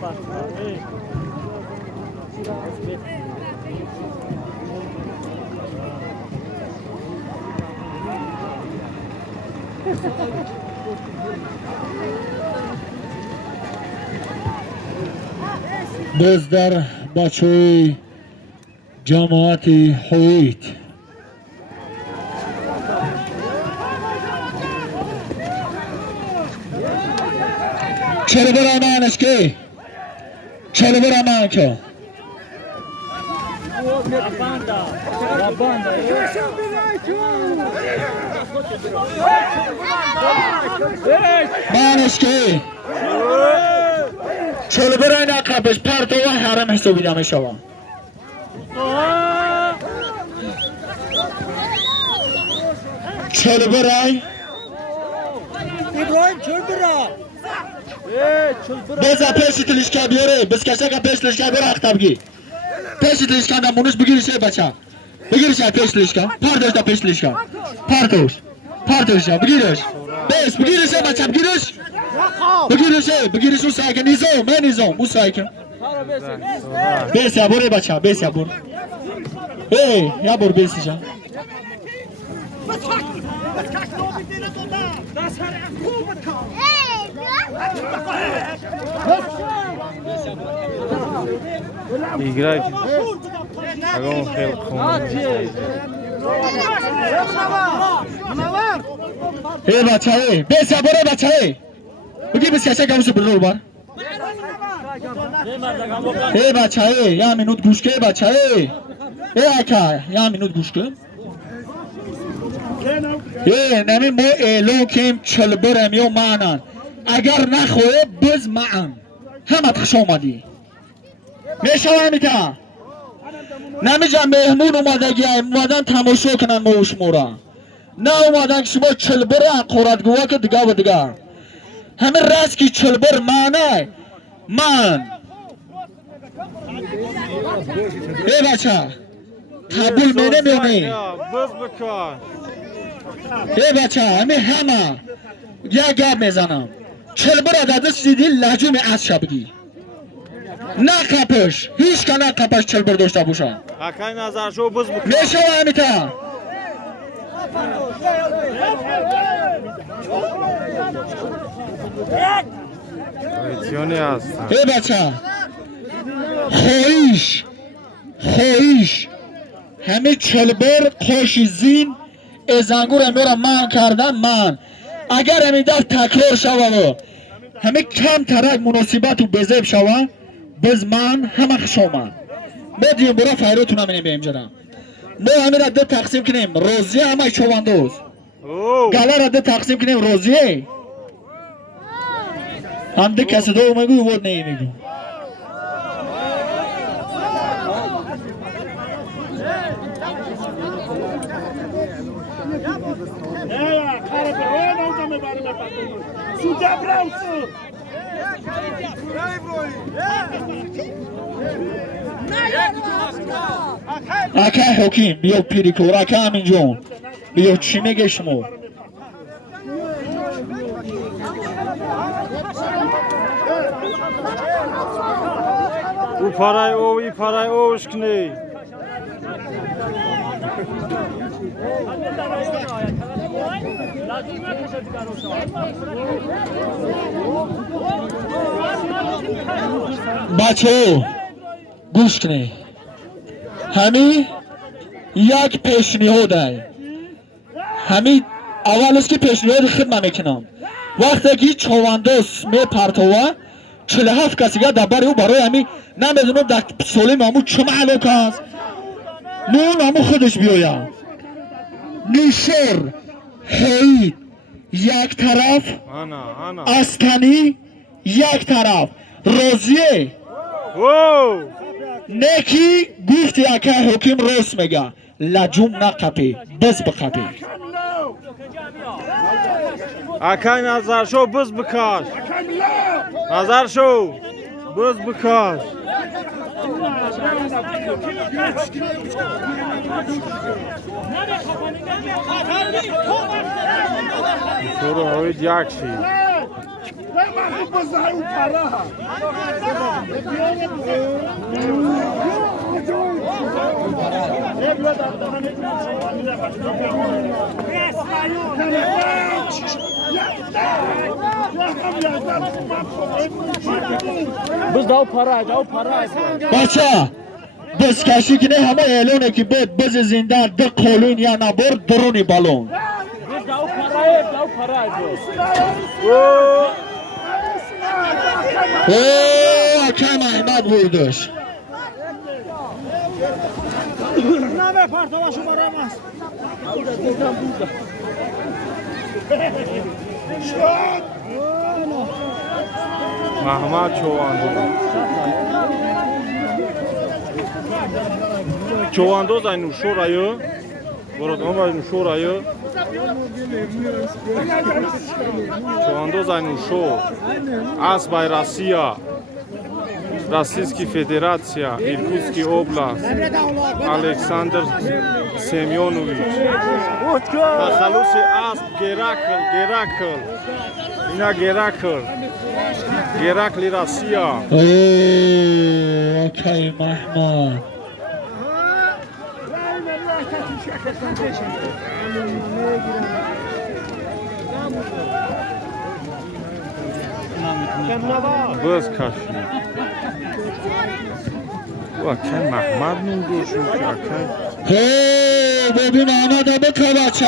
biz در بچه‌های جماعت هویت چلو برامانش که چلو برامان که مانش که چلو برای نقبش پرتو و حرم حسابی دمه شما چلو برای İbrahim Çöldür'a. بزا پیش تلیشکا بیاره بسکشه که پیش تلیشکا بیاره اختبگی پیش تلیشکا نمونش بگیرشه بچه بگیرشه پیش تلیشکا پردوش دا پیش تلیشکا پردوش دا بگیرش بیش بگیرشه بچه بگیرش اون سایکن نیزم اون سایکن بیش یا بوره بچه بیش یا بور یا بور بیشی جا играть. Огонь хел بچه بیش یا بوره بچه بگی بسکشه که همسو برو بار بچه یا منوت گوش که بچه اکا یا منوت گوش که نمی ما اعلام کم چل برم یا معنن اگر نخواه بز معن همه تخش آمدی میشه همیتا نمی جا مهمون اومدگی اومدن تماشا کنن موش مورا نه اومدن که شما چل بره قرادگوها که دیگه و دیگه همه رست که چل بر معنی من بچه قبول مینه میونی بز بکار. بچه همه یک گب میزنم چل برا داده سیدی لحجوم از شبگی نه کپش هیچ که نه کپش چل بر داشته باشن Akay nazar şov buz bukar. میشه و همیتا Aytiyoni hasta. بچه خواهیش همه چل بر خوشیزین ازنگور امور من کردن من اگر همین دفت تکرار شوه همه کم ترک مناسبت و بزیب شوه بز من همه خشومن ما دیم برا فیروتون همینیم بیم جنم ما همین را ده تقسیم کنیم روزیه همه شواندوز گله را ده تقسیم کنیم روزیه هم ده کسی دو میگو بود نمیگو اکه حکیم بیو پیری کور اکه همین جون بیو چی میگه شما Bu parayı o, iyi parayı o ışkını. بچه گوش کنی همی یک پیشنهاده همی اولش که پیشنهاد خدمت میکنم وقتی که چواندوس می پرتوه 47 کسی که دبر او برای همی نمیدونم در سولیم همون چه معلوک هست نون همون خودش بیایم نیشر حید یک طرف اسکنی یک طرف روزیه نکی گفت یکه حکیم روز میگه لجوم نقپی بز بقپی Akay nazar şov buz bukar. Nazar şov buz bukar. Soru hoyt yakşi. Biz dao para. بچه دستکشی کنه همه اعلانه که بود بز زندان ده قولون یا نبور درونی بالون Biz dao para. اوه حکم احمد بودش Ne partovaşı varamaz. Mahmad Çovandoz aynı şorayı. Burada ama aynı şorayı. Çovandoz aynı şo. Asbay Россия. Российский Федерация, Иркутский область, Александр Семенович. Нахалуси Асп, Геракл. Ина Геракли Россия. اوه حکم احمد Bız kaşı. Bu akşam Mahmad Nurdoş'un ki akşam. هی ببین آمده بکن بچه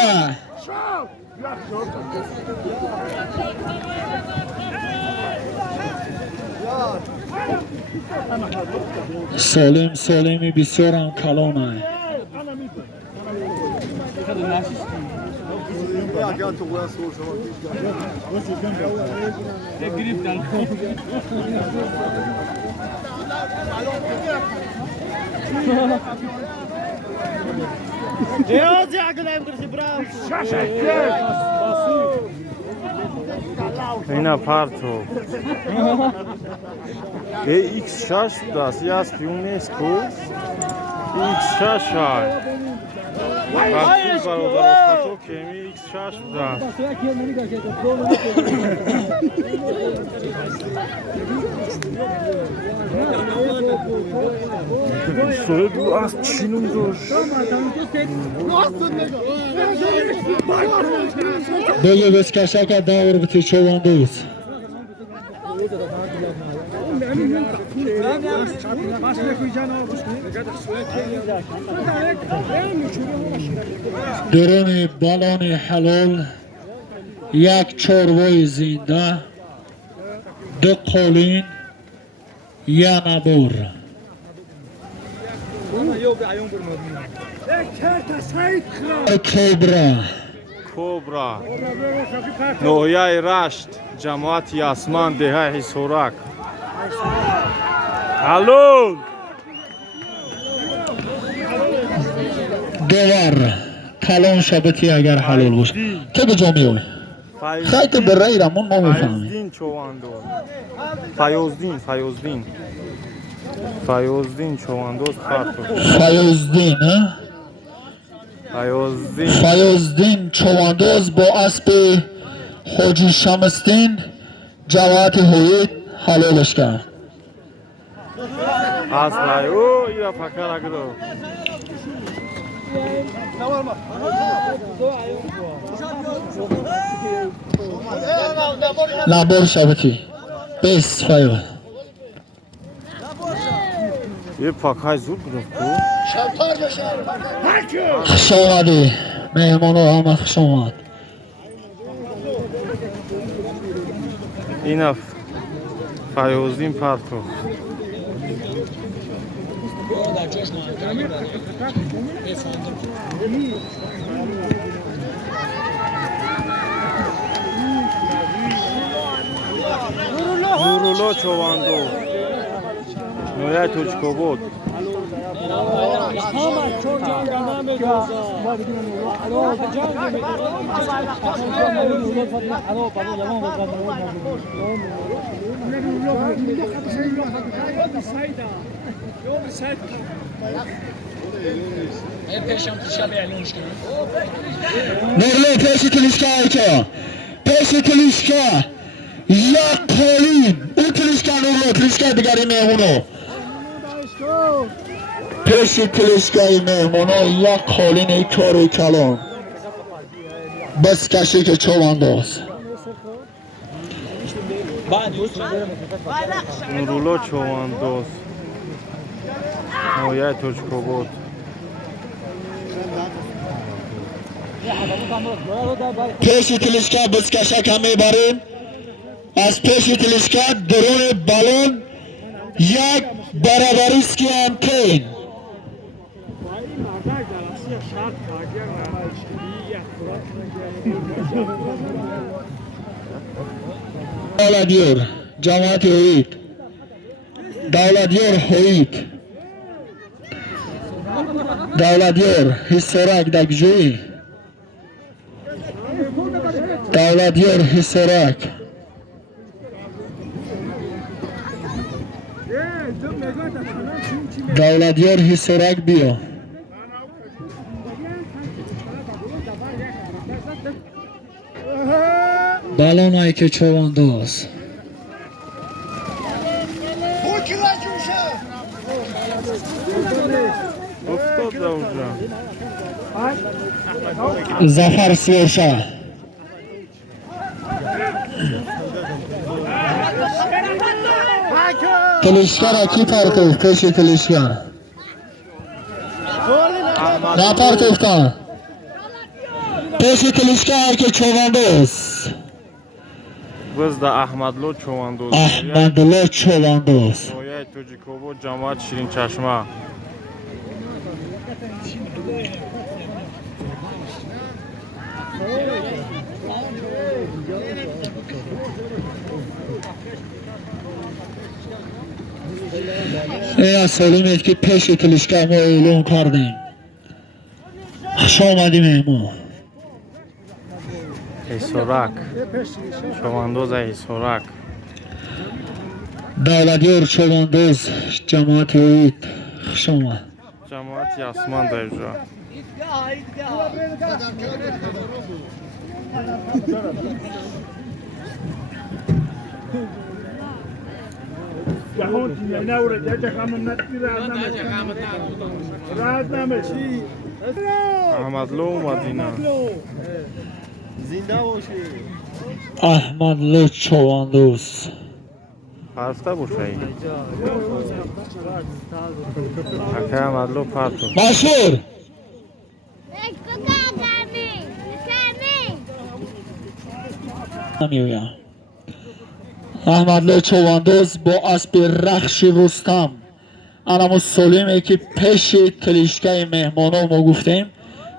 سالمی بسیار هم کلانه Beyaz yakılayım kırsı bravo. Ina parto. X6 das jest UNESCO. X6 ay. Bakın baroda foto kemi X6 da. Soru bu az Çin'in بگه بسکشه که دور بتی چواندوز درون بالان حلال یک چاروای زنده دو قولین یا نبور کبرا نویای رشت جماعت یاسمان دهه حسورک حلول دوار کلان شبتی اگر حلال باشه که به جا میوی خیلی به رای رمون ما میفهمیم فایوزدین چواندوز فایوزدین چواندوز پارتو فایوزدین چواندوز با اسب حاجی شمستین جوات هوید حلالش کرد اصلای او یا فکر اگرو لبور شبتی بیس فایو یه پاکای زود گرفت خوش آمدی مهمان ها همه خوش آمد این فایوزدین پارتو نورالله چواندوز نویای توچکو بود نورلو پیش تلیشکا ایچا پیش تلیشکا یک قالین او کلیشکا نورلو کلیشکا دیگری مهمونو پیش کلیشکای مهمونو یک قالین ای کاری کلان بس کشی که چوانداز Nurullo Çovandoz. Noya Toçkobot. پیش کلیشکا بس کشا کمی بریم از پیش کلیشکا درون بالون یک برابریسکی امکین دولتیور جماعت هویت دولتیور هویت دولتیور حسارک دکجوی دولتیور حسارک دولتیور حسارک بیا بالون های که چوانداز Uftad da uca. Zafer Siyerşah Kılıçkar aki parkı peşi kılıçkar Ne parkıftan peşi kılıçkar ki çovandoz Biz da Ahmadlo Çovandoz. Ahmedli çovandoz Noya Toçkobot Cemaat Şirin Çeşme. ای سلیم که پیش کلیشکا ما اولون کردیم خوش آمدیم ایمو Esorak. Çovandoz Esorak. دولتیور چوانداز جماعت هویت خوش آمد Cemaat Yasman da uca. Ahmadlo Madina. Ahmedli çovandoz Harfta bu şey. Akay Ahmadlo Parto. مشهور نمیویم احمدلی چوانداز با اسب رخش رستم انا سلیمی که پیش کلیشکای مهمانا ما گفتیم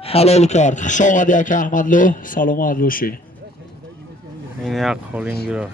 حلال کرد خوش آمدی که احمدلو سلامت باشی Yine yak kolin giriyor.